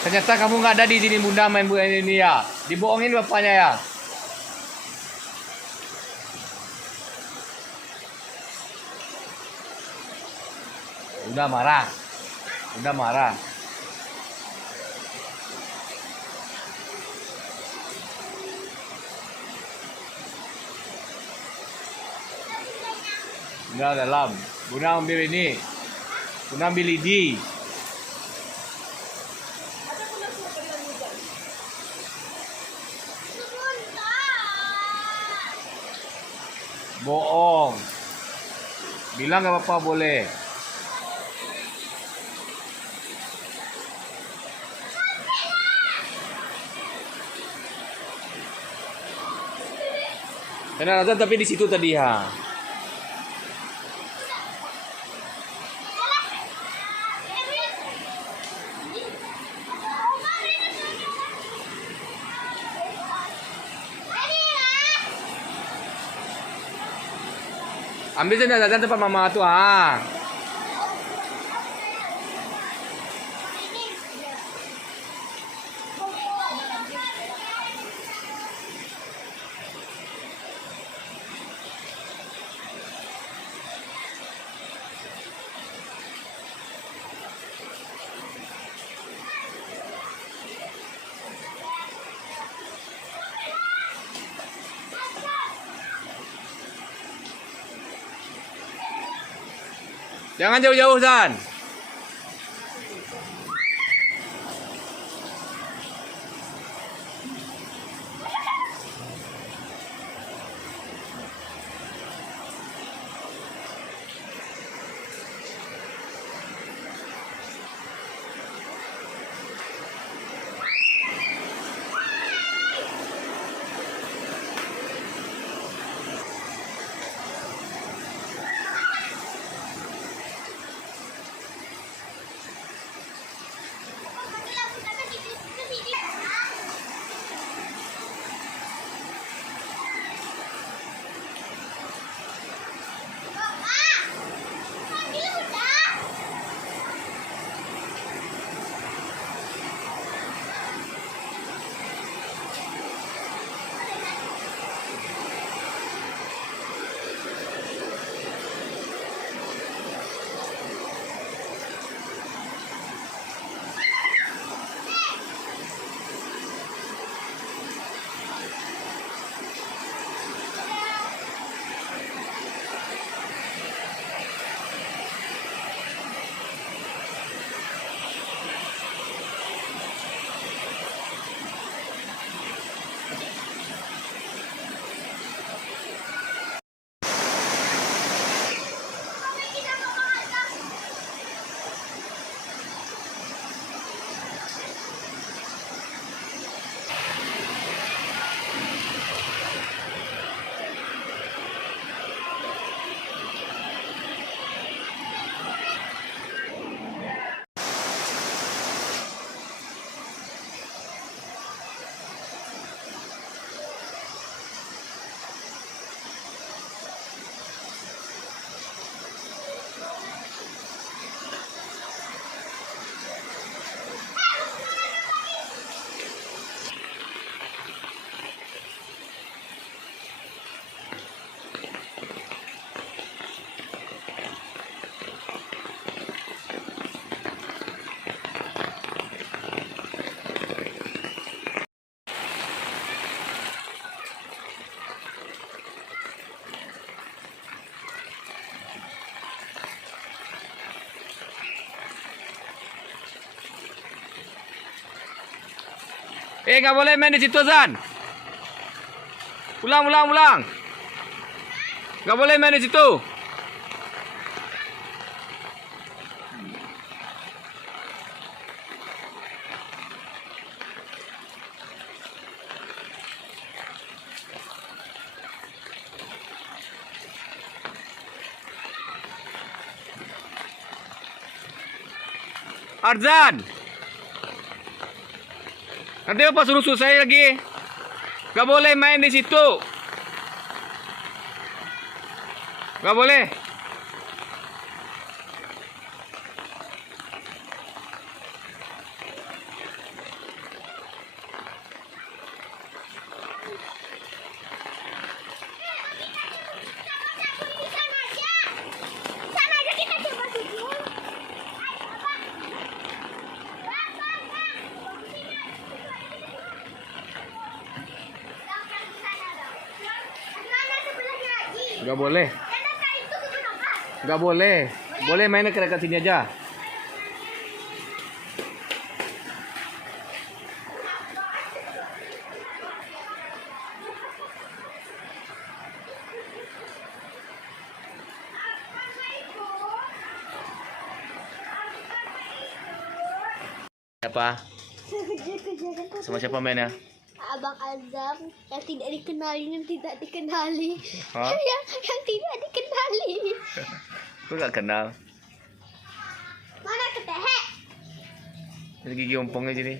Ternyata kamu nggak ada di sini bunda main ini ya. Dibohongin bapaknya ya. Udah marah. Udah marah. Udah dalam. Bunda ambil ini. Bunda ambil lidi. Bohong. Bilang gak apa-apa boleh. Karena ada tapi di situ tadi ha. Ambil sana dan tempat mama tuh ha. Jangan jauh-jauh San. Nggak boleh main di situ, Zan. Pulang. Nggak boleh main di situ. Arzan. Nanti Bapak suruh saya lagi. Gak boleh main di situ. Gak boleh. Sana aja kita coba dulu. Nggak boleh. Nggak boleh. Boleh main dekat sini aja. Siapa? Sama siapa mainnya? Abang Azam yang tidak dikenali dan tidak dikenali. Hah? Yang tidak dikenali. Gue nggak kenal. Mana ketehe? Ini gigi ompongnya sini.